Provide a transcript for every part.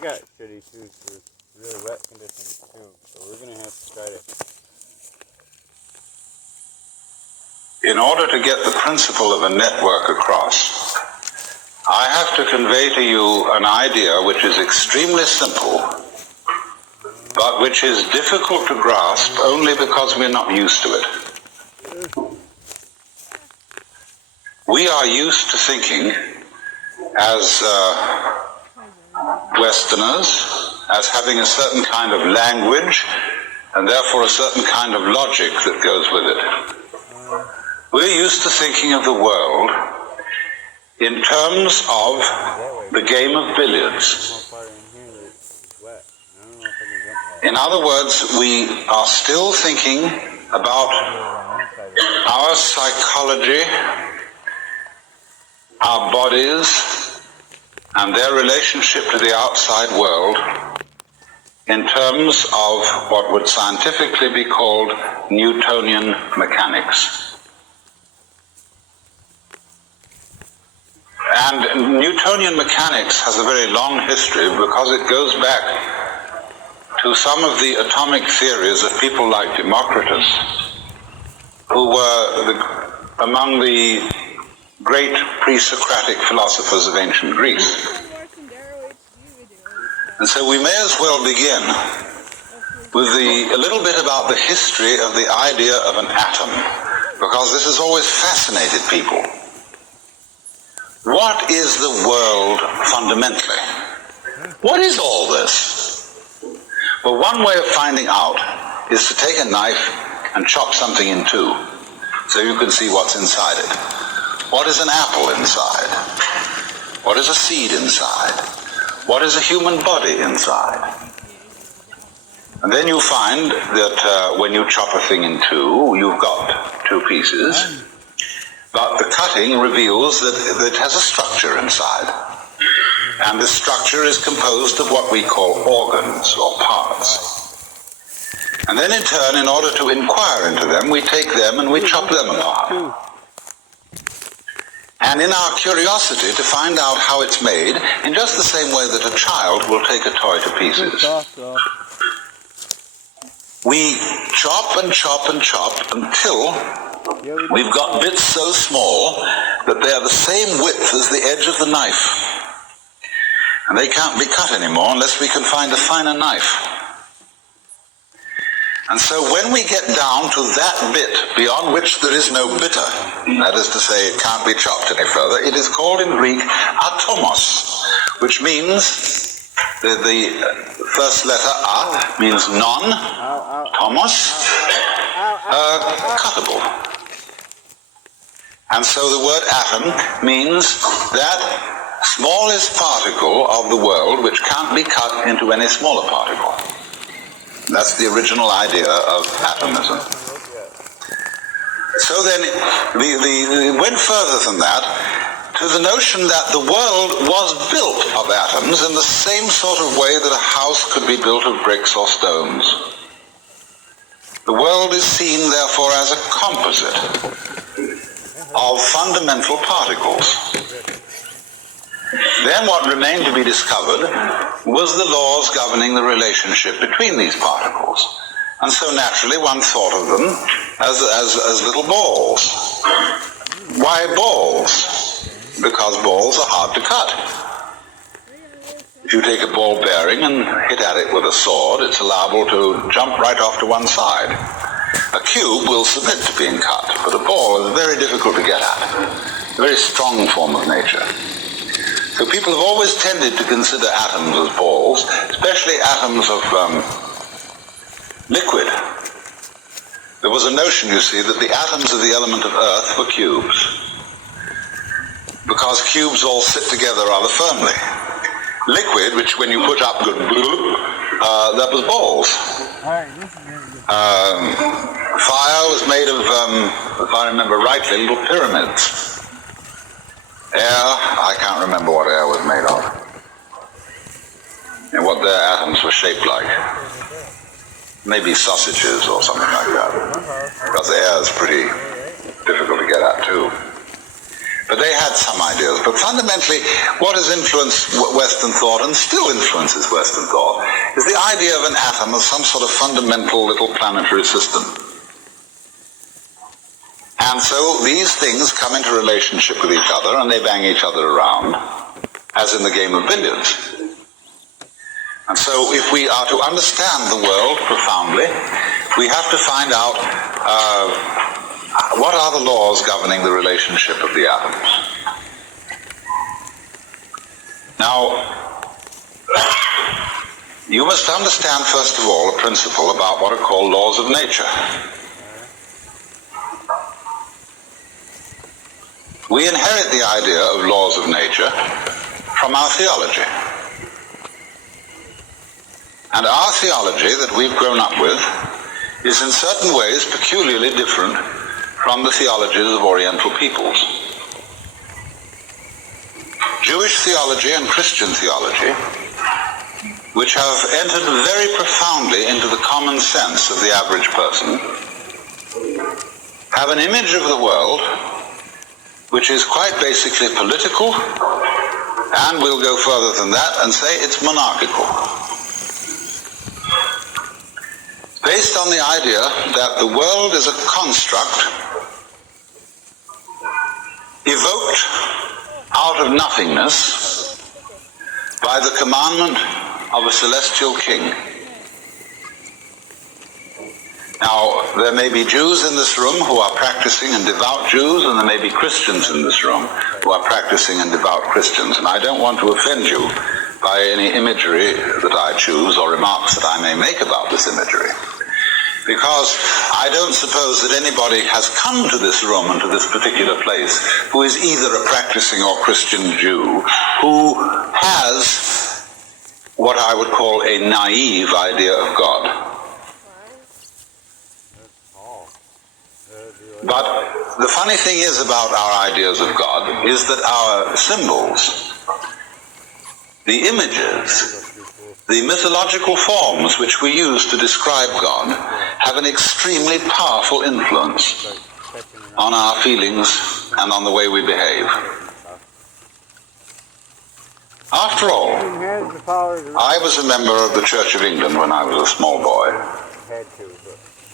got shitty shoes for really wet conditions too, so we're gonna have to try to. In order to get the principle of a network across, I have to convey to you an idea which is extremely simple, but which is difficult to grasp only because we're not used to it. We are used to thinking as Westerners, as having a certain kind of language, and therefore a certain kind of logic that goes with it. We're used to thinking of the world in terms of the game of billiards. In other words, we are still thinking about our psychology, our bodies, and their relationship to the outside world in terms of what would scientifically be called Newtonian mechanics. And Newtonian mechanics has a very long history because it goes back to some of the atomic theories of people like Democritus, who were among the great pre-Socratic philosophers of ancient Greece. And so we may as well begin with a little bit about the history of the idea of an atom, because this has always fascinated people. What is the world fundamentally? What is all this? Well, one way of finding out is to take a knife and chop something in two, so you can see what's inside it. What is an apple inside? What is a seed inside? What is a human body inside? And then you find that when you chop a thing in two, you've got two pieces. But the cutting reveals that it has a structure inside. And this structure is composed of what we call organs or parts. And then in turn, in order to inquire into them, we take them and we chop them apart. And in our curiosity to find out how it's made, in just the same way that a child will take a toy to pieces, we chop and chop and chop until we've got bits so small that they are the same width as the edge of the knife. And they can't be cut anymore unless we can find a finer knife. And so when we get down to that bit beyond which there is no bitter, that is to say it can't be chopped any further, it is called in Greek atomos, which means the first letter a means non, tomos, cuttable. And so the word atom means that smallest particle of the world which can't be cut into any smaller particle. That's the original idea of atomism. So then, it went further than that to the notion that the world was built of atoms in the same sort of way that a house could be built of bricks or stones. The world is seen, therefore, as a composite of fundamental particles. Then what remained to be discovered was the laws governing the relationship between these particles. And so naturally one thought of them as little balls. Why balls? Because balls are hard to cut. If you take a ball bearing and hit at it with a sword, it's liable to jump right off to one side. A cube will submit to being cut, but a ball is very difficult to get at. A very strong form of nature. So people have always tended to consider atoms as balls, especially atoms of liquid. There was a notion, you see, that the atoms of the element of earth were cubes, because cubes all sit together rather firmly. Liquid, which when you put up, that was balls. Fire was made of, if I remember rightly, little pyramids. Air, I can't remember what air was made of, and what their atoms were shaped like. Maybe sausages or something like that, because air is pretty difficult to get at too. But they had some ideas. But fundamentally, what has influenced Western thought, and still influences Western thought, is the idea of an atom as some sort of fundamental little planetary system. And so these things come into relationship with each other, and they bang each other around, as in the game of billiards. And so if we are to understand the world profoundly, we have to find out what are the laws governing the relationship of the atoms. Now, you must understand, first of all, a principle about what are called laws of nature. We inherit the idea of laws of nature from our theology. And our theology that we've grown up with is in certain ways peculiarly different from the theologies of Oriental peoples. Jewish theology and Christian theology, which have entered very profoundly into the common sense of the average person, have an image of the world which is quite basically political, and we'll go further than that and say it's monarchical. Based on the idea that the world is a construct evoked out of nothingness by the commandment of a celestial king. Now, there may be Jews in this room who are practicing and devout Jews, and there may be Christians in this room who are practicing and devout Christians. And I don't want to offend you by any imagery that I choose or remarks that I may make about this imagery, because I don't suppose that anybody has come to this room and to this particular place who is either a practicing or Christian Jew who has what I would call a naive idea of God. But the funny thing is about our ideas of God is that our symbols, the images, the mythological forms which we use to describe God have an extremely powerful influence on our feelings and on the way we behave. After all, I was a member of the Church of England when I was a small boy,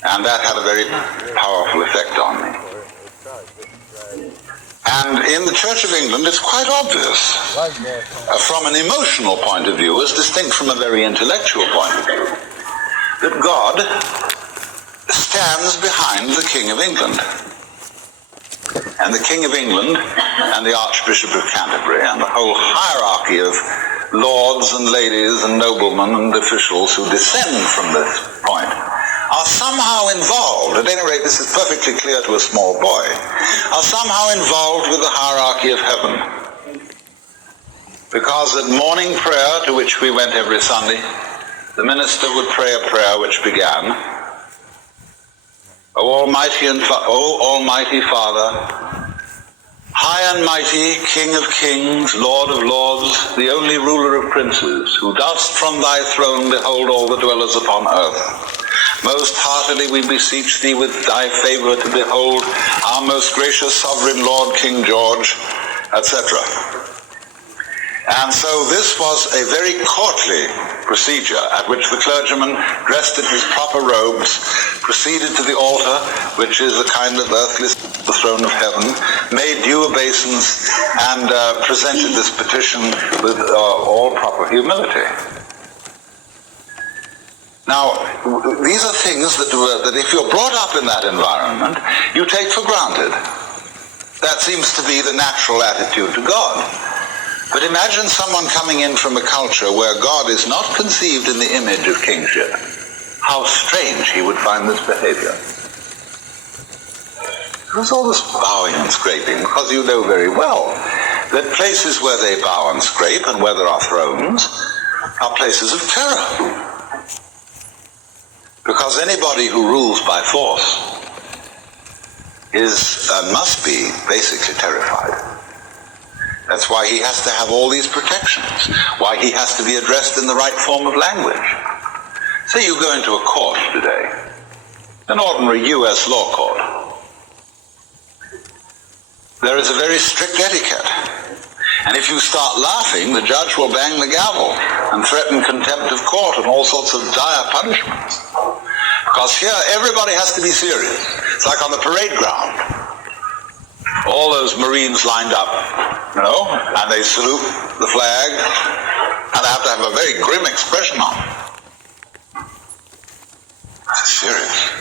and that had a very powerful effect on me. And in the Church of England, it's quite obvious, from an emotional point of view, as distinct from a very intellectual point of view, that God stands behind the King of England. And the King of England and the Archbishop of Canterbury and the whole hierarchy of lords and ladies and noblemen and officials who descend from this point are somehow involved, at any rate this is perfectly clear to a small boy, are somehow involved with the hierarchy of heaven. Because at morning prayer, to which we went every Sunday, the minister would pray a prayer which began, O Almighty Father, high and mighty, King of kings, Lord of lords, the only ruler of princes, who dost from thy throne behold all the dwellers upon earth. Most heartily we beseech thee with thy favor to behold our most gracious sovereign Lord King George, etc. And so this was a very courtly procedure at which the clergyman, dressed in his proper robes, proceeded to the altar, which is a kind of earthly the throne of heaven, made due obeisance, and presented this petition with all proper humility. Now, these are things that if you're brought up in that environment, you take for granted. That seems to be the natural attitude to God. But imagine someone coming in from a culture where God is not conceived in the image of kingship. How strange he would find this behavior. There's all this bowing and scraping, because you know very well that places where they bow and scrape and where there are thrones are places of terror. Because anybody who rules by force is must be basically terrified. That's why he has to have all these protections, why he has to be addressed in the right form of language. Say you go into a court today, an ordinary U.S. law court. there is a very strict etiquette. And if you start laughing, the judge will bang the gavel and threaten contempt of court and all sorts of dire punishments. Because here everybody has to be serious. It's like on the parade ground. All those Marines lined up, and they salute the flag, and they have to have a very grim expression on it. It's serious.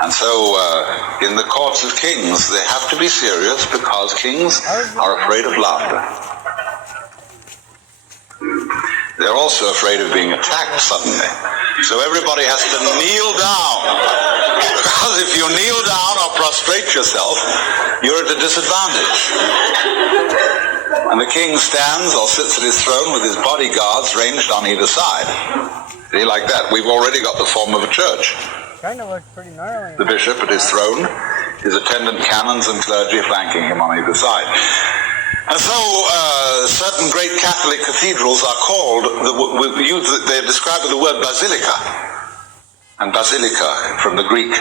And so in the courts of kings, they have to be serious because kings are afraid of laughter. They're also afraid of being attacked suddenly. So everybody has to kneel down. Because if you kneel down or prostrate yourself, you're at a disadvantage. And the king stands or sits at his throne with his bodyguards ranged on either side. See, like that. We've already got the form of a church. Kind of looks pretty gnarly. The bishop at his throne, his attendant canons and clergy flanking him on either side. And so certain great Catholic cathedrals are called, they're described with the word basilica. And basilica, from the Greek,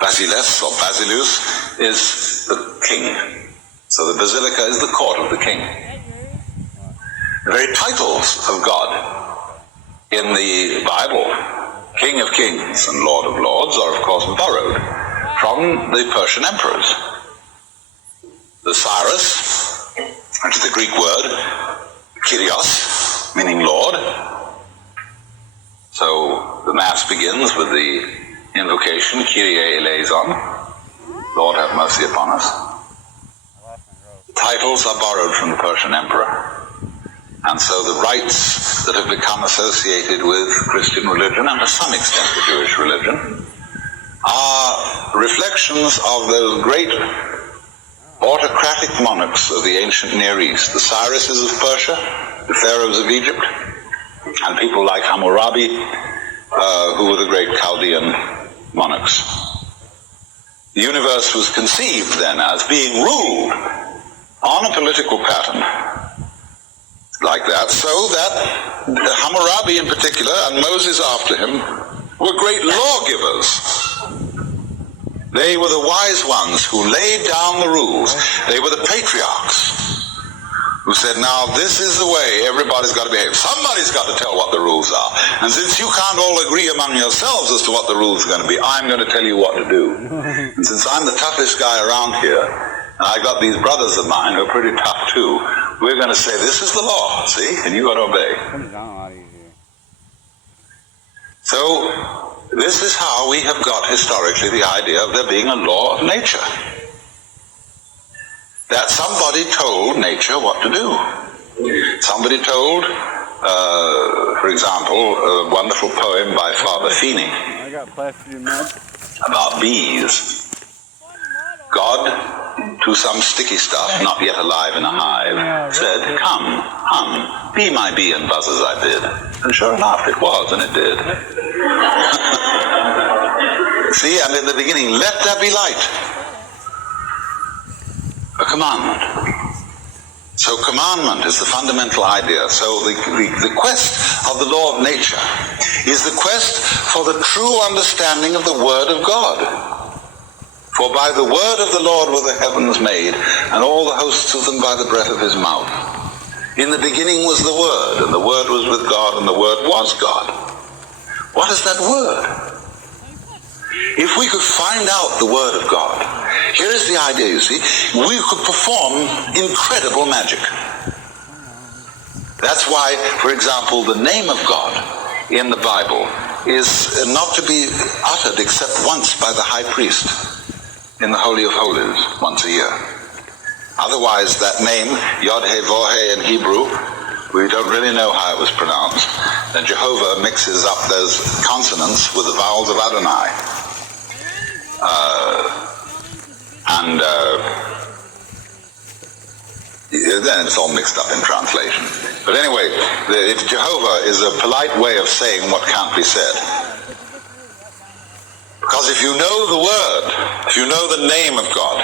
basileus or basilus, is the king. So the basilica is the court of the king. The very titles of God in the Bible, King of Kings and Lord of Lords, are of course borrowed from the Persian emperors. The Cyrus, which is the Greek word, Kyrios, meaning Lord. So the Mass begins with the invocation, Kyrie eleison, Lord have mercy upon us. The titles are borrowed from the Persian emperor. And so the rites that have become associated with Christian religion and to some extent the Jewish religion are reflections of those great autocratic monarchs of the ancient Near East, the Cyruses of Persia, the pharaohs of Egypt, and people like Hammurabi, who were the great Chaldean monarchs. The universe was conceived then as being ruled on a political pattern like that, so that Hammurabi in particular, and Moses after him, were great lawgivers. They were the wise ones who laid down the rules. They were the patriarchs who said, now this is the way everybody's got to behave. Somebody's got to tell what the rules are. And since you can't all agree among yourselves as to what the rules are going to be, I'm going to tell you what to do. And since I'm the toughest guy around here, and I got these brothers of mine who are pretty tough too, we're going to say this is the law, see? And you got to obey. Comes down a lot easier. So this is how we have got historically the idea of there being a law of nature. That somebody told nature what to do. Somebody told, for example, a wonderful poem by Father Feeney I got plastic mud. about bees. God, to some sticky stuff, not yet alive in a hive, said, come, hum, be my bee and buzz as I bid. And sure enough, it was, and it did. See, and in the beginning, let there be light. A commandment. So commandment is the fundamental idea. So the quest of the law of nature is the quest for the true understanding of the Word of God. For by the word of the Lord were the heavens made, and all the hosts of them by the breath of his mouth. In the beginning was the Word, and the Word was with God, and the Word was God. What is that Word? If we could find out the Word of God, here is the idea, you see, we could perform incredible magic. That's why, for example, the name of God in the Bible is not to be uttered except once by the high priest in the Holy of Holies, once a year. Otherwise, that name, Yod-He-Vah-He in Hebrew, we don't really know how it was pronounced. Then Jehovah mixes up those consonants with the vowels of Adonai. Then it's all mixed up in translation. But anyway, Jehovah is a polite way of saying what can't be said. Because if you know the Word, if you know the name of God,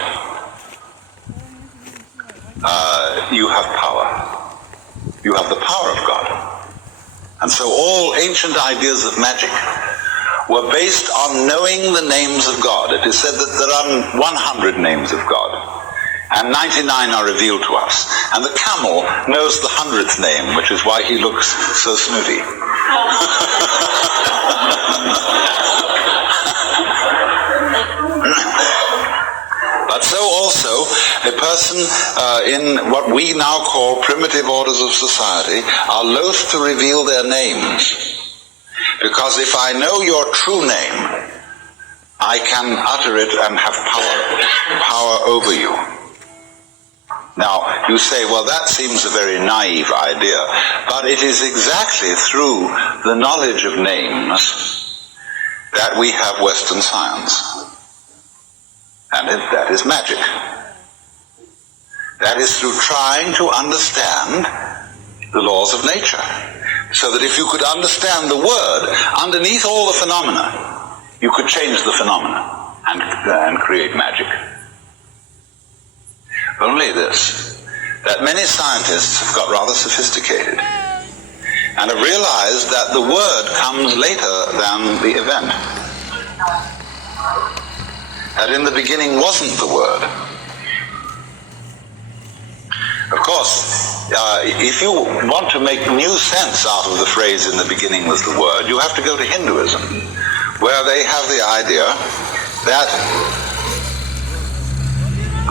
you have power. You have the power of God. And so all ancient ideas of magic were based on knowing the names of God. It is said that there are 100 names of God, and 99 are revealed to us. And the camel knows the 100th name, which is why he looks so snooty. But so also, a person in what we now call primitive orders of society are loath to reveal their names. Because if I know your true name, I can utter it and have power over you. Now, you say, well, that seems a very naive idea, but it is exactly through the knowledge of names that we have Western science. And that is magic. That is through trying to understand the laws of nature. So that if you could understand the word underneath all the phenomena, you could change the phenomena and create magic. Only this, that many scientists have got rather sophisticated and have realized that the word comes later than the event. That in the beginning wasn't the word. Of course, if you want to make new sense out of the phrase "in the beginning was the word," you have to go to Hinduism, where they have the idea that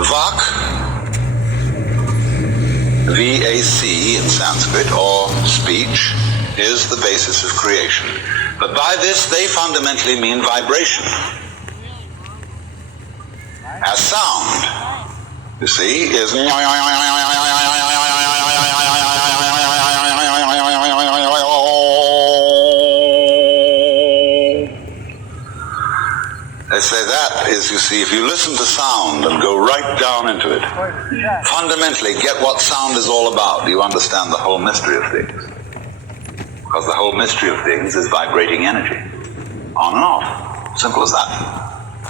Vak, V-A-C in Sanskrit, or speech, is the basis of creation. But by this they fundamentally mean vibration. As sound, you see, is they say that is, you see, if you listen to sound and go right down into it, fundamentally get what sound is all about, you understand the whole mystery of things. Because the whole mystery of things is vibrating energy. On and off. Simple as that.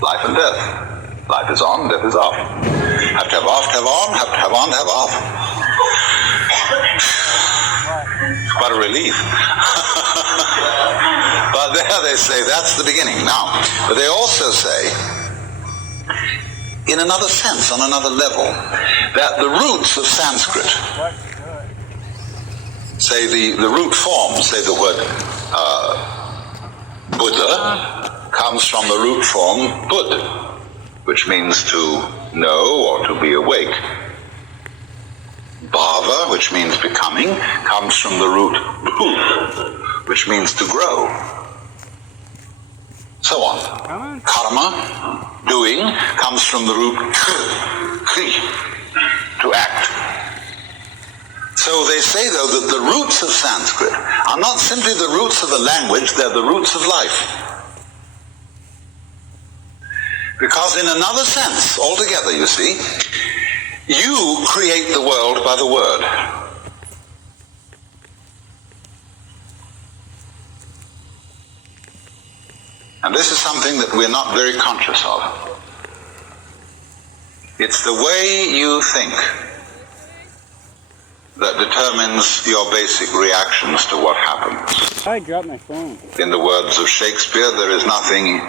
Life and death. Life is on, death is off. Have to have off, have on, have to have on, have off. It's quite a relief. But there they say that's the beginning. Now, but they also say, in another sense, on another level, that the roots of Sanskrit, say the root form, say the word Buddha, comes from the root form Bud, which means to know or to be awake. Bhava, which means becoming, comes from the root bhu, which means to grow. So on. Karma, doing, comes from the root kri, to act. So they say, though, that the roots of Sanskrit are not simply the roots of the language, they're the roots of life. Because in another sense, altogether, you see, you create the world by the word. And this is something that we're not very conscious of. It's the way you think that determines your basic reactions to what happens. I dropped my phone. In the words of Shakespeare, there is nothing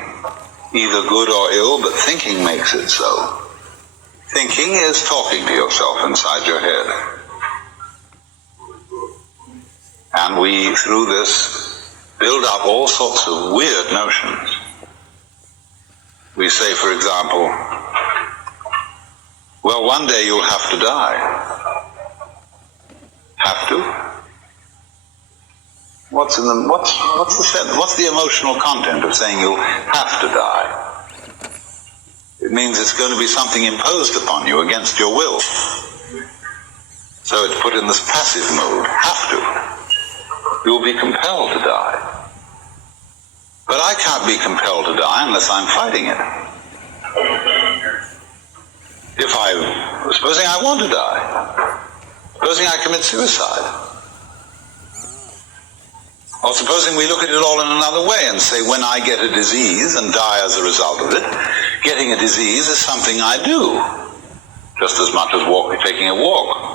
either good or ill, but thinking makes it so. Thinking is talking to yourself inside your head. And we, through this, build up all sorts of weird notions. We say, for example, well, one day you'll have to die. Have to? What's the sense? What's the emotional content of saying you'll have to die? It means it's going to be something imposed upon you against your will. So it's put in this passive mode. Have to. You'll be compelled to die. But I can't be compelled to die unless I'm fighting it. Supposing I want to die. Supposing I commit suicide. Or supposing we look at it all in another way and say, when I get a disease and die as a result of it, getting a disease is something I do, just as much as taking a walk.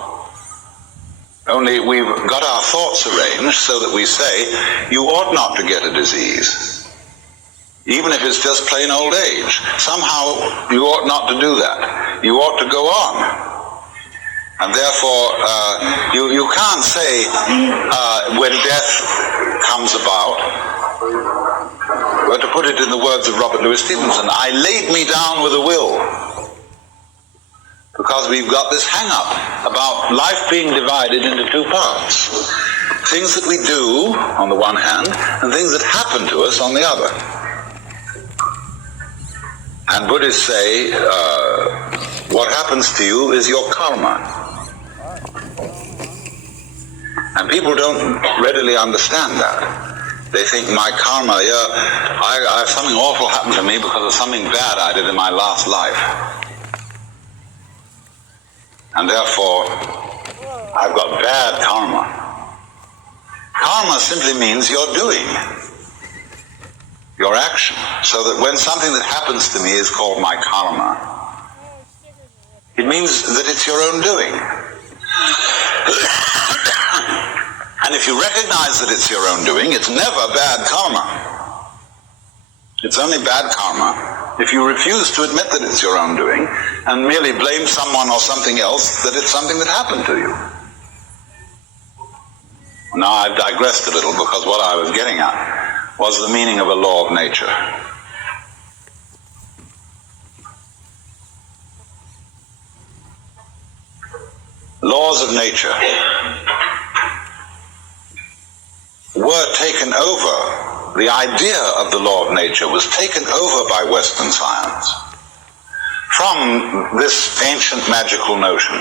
Only we've got our thoughts arranged so that we say, you ought not to get a disease. even if it's just plain old age. Somehow you ought not to do that. You ought to go on. And therefore, you can't say when death comes about, well, to put it in the words of Robert Louis Stevenson, I laid me down with a will. Because we've got this hang-up about life being divided into two parts. Things that we do on the one hand, and things that happen to us on the other. And Buddhists say, what happens to you is your karma. And people don't readily understand that. They think my karma, I something awful happened to me because of something bad I did in my last life. And therefore, I've got bad karma. Karma simply means your doing, your action. So that when something that happens to me is called my karma, it means that it's your own doing. And if you recognize that it's your own doing, it's never bad karma. It's only bad karma if you refuse to admit that it's your own doing and merely blame someone or something else that it's something that happened to you. Now I've digressed a little because what I was getting at was the meaning of a law of nature. Laws of nature were taken over, the idea of the law of nature was taken over by Western science from this ancient magical notion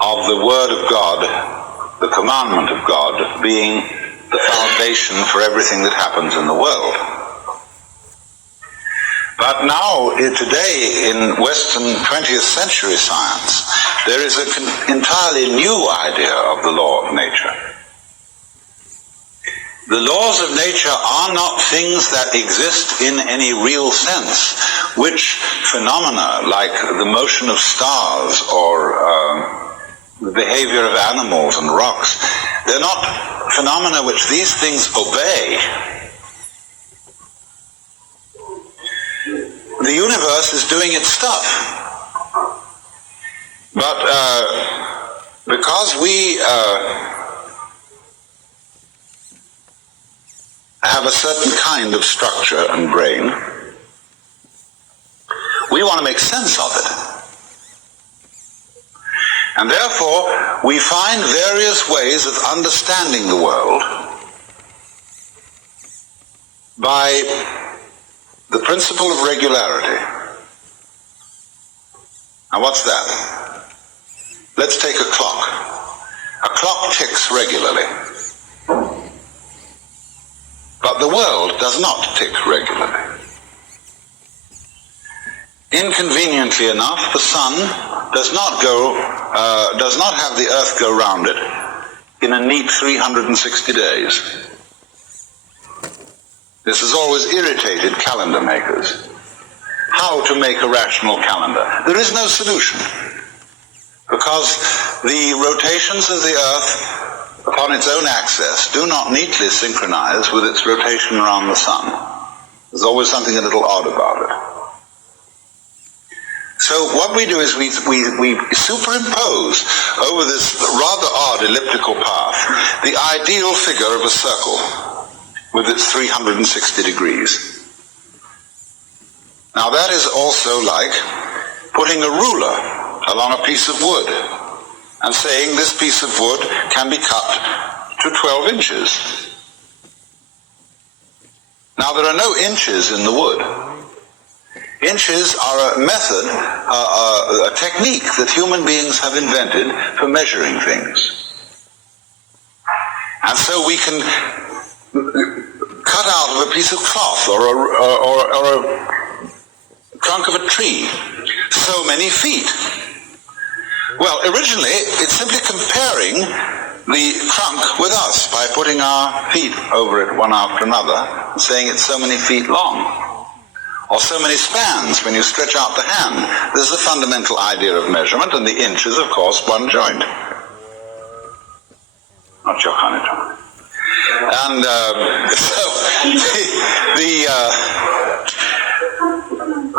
of the Word of God, the commandment of God, being the foundation for everything that happens in the world. But now, today, in Western 20th century science, there is an entirely new idea of the law of nature. The laws of nature are not things that exist in any real sense, which phenomena like the motion of stars or the behavior of animals and rocks, they're not phenomena which these things obey. The universe is doing its stuff. But because we have a certain kind of structure and brain, we want to make sense of it. And therefore, we find various ways of understanding the world by the principle of regularity. Now what's that? Let's take a clock. A clock ticks regularly. But the world does not tick regularly. Inconveniently enough, the sun does not have the earth go round it in a neat 360 days. This has always irritated calendar makers. How to make a rational calendar? There is no solution, because the rotations of the earth upon its own axis do not neatly synchronize with its rotation around the sun. There's always something a little odd about it. So what we do is we superimpose over this rather odd elliptical path the ideal figure of a circle with its 360 degrees. Now that is also like putting a ruler along a piece of wood and saying this piece of wood can be cut to 12 inches. Now there are no inches in the wood. Inches are a method, a technique that human beings have invented for measuring things. And so we can cut out of a piece of cloth or a trunk of a tree so many feet. Well, originally it's simply comparing the trunk with us by putting our feet over it one after another and saying it's so many feet long. Or so many spans when you stretch out the hand. This is a fundamental idea of measurement, and the inch is, of course, one joint. Not your kind of joint. And so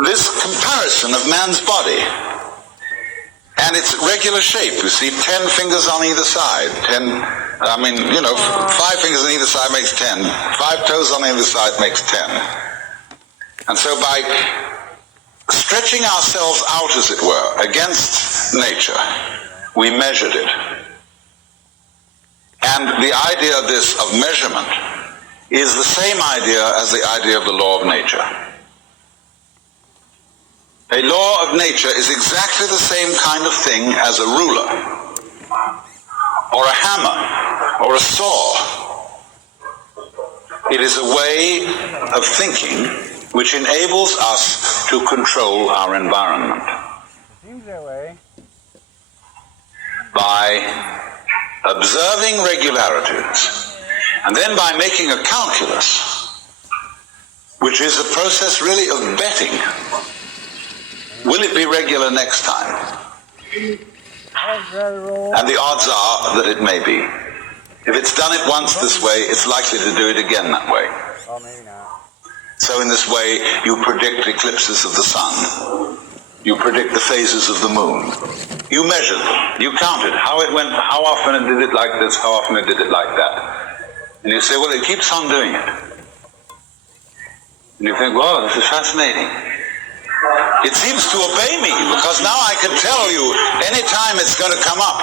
this comparison of man's body and its regular shape, you see, 10 fingers on either side, 5 fingers on either side makes 10, 5 toes on either side makes 10. And so by stretching ourselves out, as it were, against nature, we measured it. And the idea of measurement is the same idea as the idea of the law of nature. A law of nature is exactly the same kind of thing as a ruler, or a hammer, or a saw. It is a way of thinking which enables us to control our environment. It seems that way. By observing regularities, and then by making a calculus, which is a process really of betting. Will it be regular next time? And the odds are that it may be. If it's done it once this way, it's likely to do it again that way. Oh, maybe not. So in this way, you predict eclipses of the sun. You predict the phases of the moon. You measured them. You counted how it went, how often it did it like this, how often it did it like that. And you say, well, it keeps on doing it. And you think, well, this is fascinating. It seems to obey me, because now I can tell you any time it's going to come up.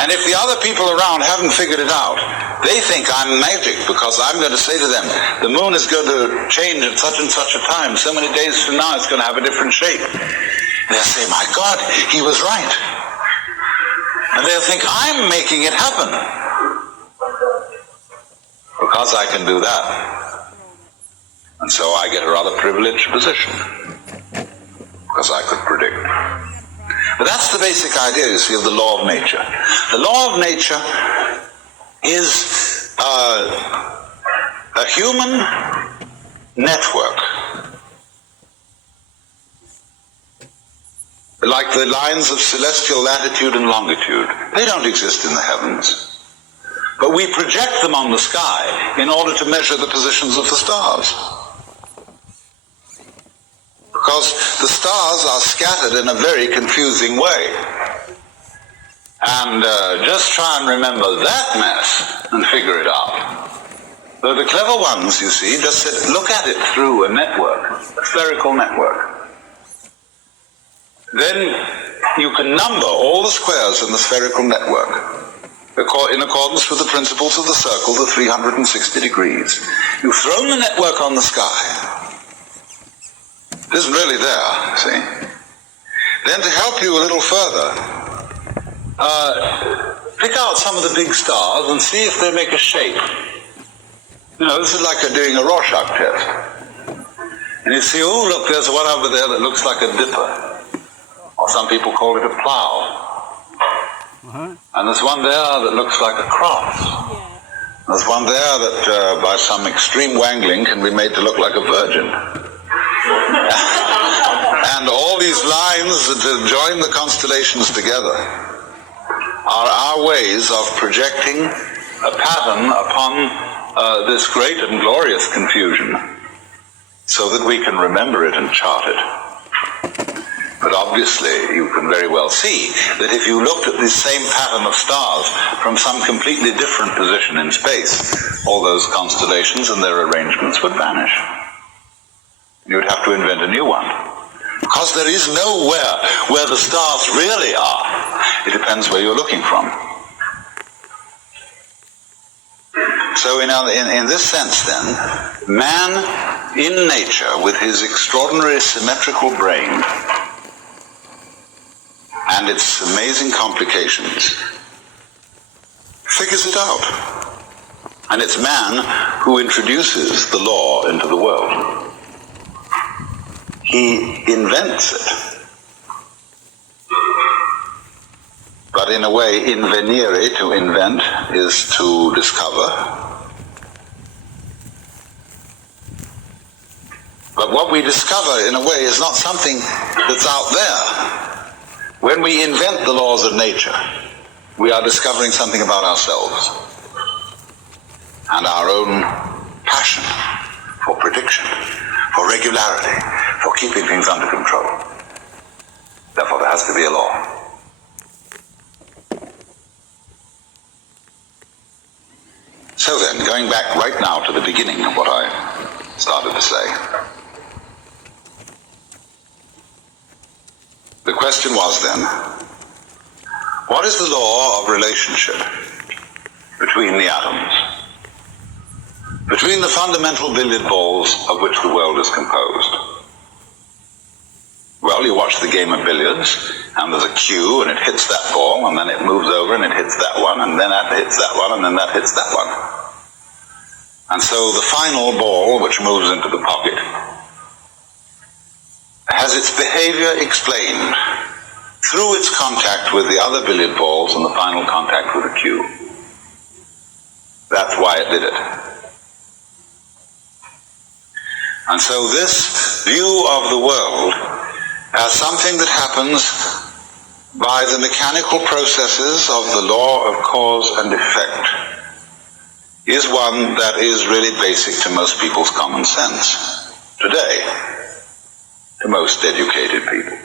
And if the other people around haven't figured it out, they think I'm magic, because I'm going to say to them, the moon is going to change at such and such a time. So many days from now it's going to have a different shape. They'll say, my God, he was right. And they'll think I'm making it happen, because I can do that. And so I get a rather privileged position, because I could predict. But that's the basic idea, you see, of the law of nature. The law of nature is a human network, like the lines of celestial latitude and longitude. They don't exist in the heavens, but we project them on the sky in order to measure the positions of the stars. Because the stars are scattered in a very confusing way. And just try and remember that mess and figure it out. So the clever ones, you see, just said, look at it through a network, a spherical network. Then you can number all the squares in the spherical network in accordance with the principles of the circle, the 360 degrees. You've thrown the network on the sky. It isn't really there, see? Then to help you a little further, pick out some of the big stars and see if they make a shape. You know, this is like doing a Rorschach test. And you see, oh, look, there's one over there that looks like a dipper. Or some people call it a plow. And there's one there that looks like a cross. There's one there that, by some extreme wangling, can be made to look like a virgin. And all these lines that join the constellations together are our ways of projecting a pattern upon this great and glorious confusion, so that we can remember it and chart it. But obviously you can very well see that if you looked at this same pattern of stars from some completely different position in space, all those constellations and their arrangements would vanish. You would have to invent a new one. Because there is nowhere where the stars really are. It depends where you're looking from. So in this sense then, man in nature, with his extraordinary symmetrical brain and its amazing complications, figures it out. And it's man who introduces the law into the world. He invents it. But in a way, invenire, to invent, is to discover. But what we discover, in a way, is not something that's out there. When we invent the laws of nature, we are discovering something about ourselves. and our own passion for prediction, for regularity, for keeping things under control. Therefore, there has to be a law. So then, going back right now to the beginning of what I started to say, the question was then, what is the law of relationship between the atoms, between the fundamental billiard balls of which the world is composed? Well, you watch the game of billiards, and there's a cue, and it hits that ball, and then it moves over, and it hits that one, and then that hits that one, and then that hits that one. And so the final ball, which moves into the pocket, has its behavior explained through its contact with the other billiard balls and the final contact with the cue. That's why it did it. And so this view of the world as something that happens by the mechanical processes of the law of cause and effect is one that is really basic to most people's common sense today, to most educated people.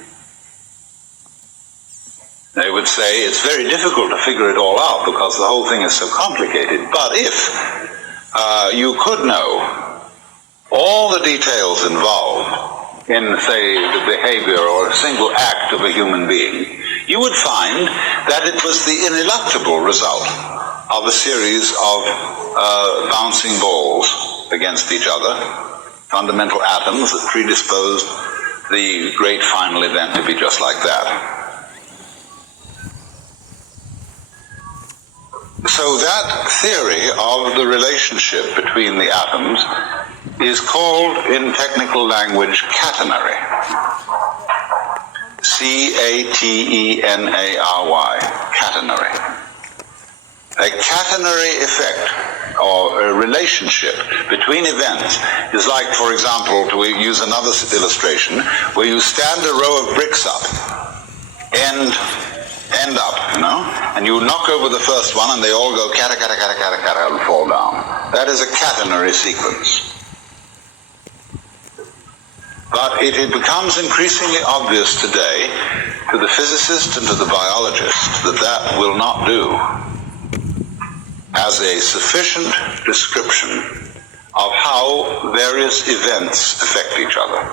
They would say it's very difficult to figure it all out because the whole thing is so complicated, but if you could know all the details involved in, say, the behavior or a single act of a human being, you would find that it was the ineluctable result of a series of bouncing balls against each other, fundamental atoms that predisposed the great final event to be just like that. So that theory of the relationship between the atoms is called in technical language catenary. C-A-T-E-N-A-R-Y, catenary. A catenary effect, or a relationship between events, is like, for example, to use another illustration, where you stand a row of bricks up, end up, and you knock over the first one and they all go kata, kata, kata, kata, kata, and fall down. That is a catenary sequence. But it becomes increasingly obvious today to the physicist and to the biologist that that will not do as a sufficient description of how various events affect each other.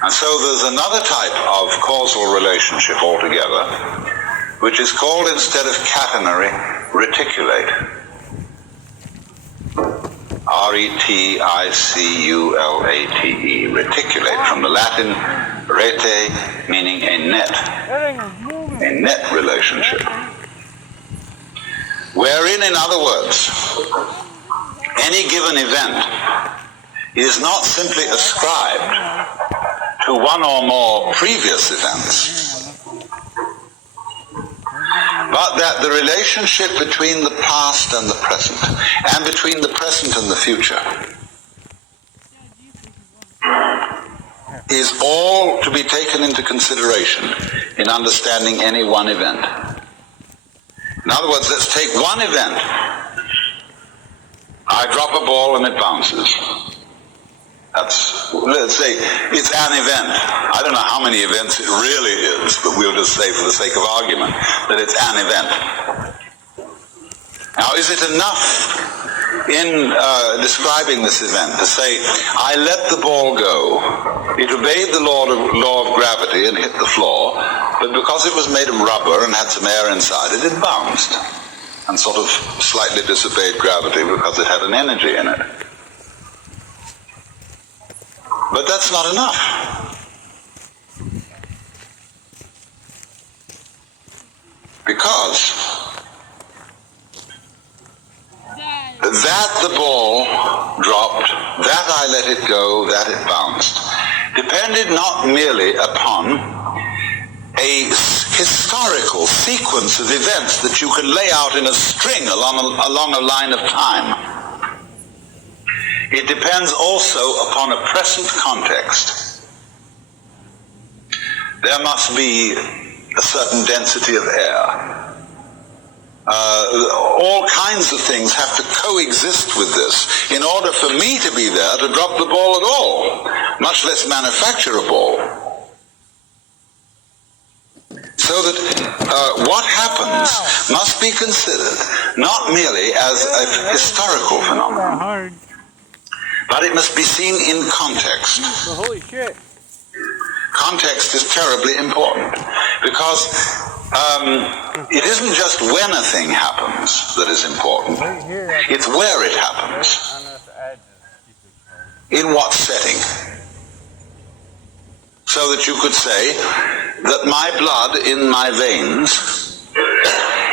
And so there's another type of causal relationship altogether, which is called, instead of catenary, reticulate. R-E-T-I-C-U-L-A-T-E, reticulate, from the Latin rete, meaning a net relationship. Wherein, in other words, any given event is not simply ascribed to one or more previous events, but that the relationship between the past and the present, and between the present and the future, is all to be taken into consideration in understanding any one event. In other words, let's take one event. I drop a ball and it bounces. Let's say it's an event. I don't know how many events it really is, but we'll just say, for the sake of argument, that it's an event. Now, is it enough in describing this event to say, I let the ball go, it obeyed the law of gravity and hit the floor, but because it was made of rubber and had some air inside it, it bounced and sort of slightly disobeyed gravity because it had an energy in it? But that's not enough. Because that the ball dropped, that I let it go, that it bounced, depended not merely upon a historical sequence of events that you can lay out in a string along a line of time. It depends also upon a present context. There must be a certain density of air, all kinds of things have to coexist with this in order for me to be there to drop the ball at all, much less manufacture a ball. So that what happens must be considered not merely as a historical phenomenon, but it must be seen in context. Holy shit. Context is terribly important because it isn't just when a thing happens that is important, it's where it happens. In what setting? So that you could say that my blood in my veins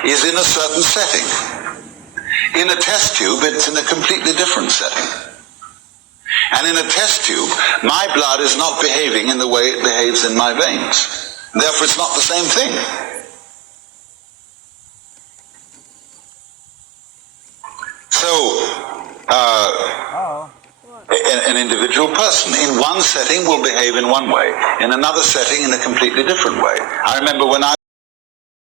is in a certain setting. In a test tube, it's in a completely different setting. And in a test tube, my blood is not behaving in the way it behaves in my veins. Therefore, it's not the same thing. So, an individual person in one setting will behave in one way, in another setting in a completely different way. I remember when I